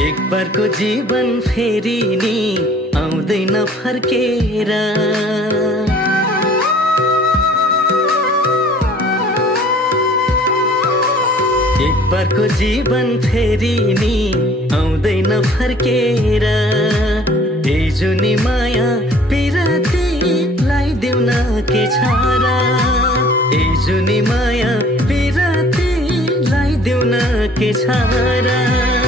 एक बारको जीवन फेरि नि आउँदैन फर्केर। एक बारको जीवन फेरि नि आउँदैन फर्केर। यही जुनी माया पिरातीलाई देऊ न के छ र। यही जुनी माया पिरातीलाई देऊ न के छ र।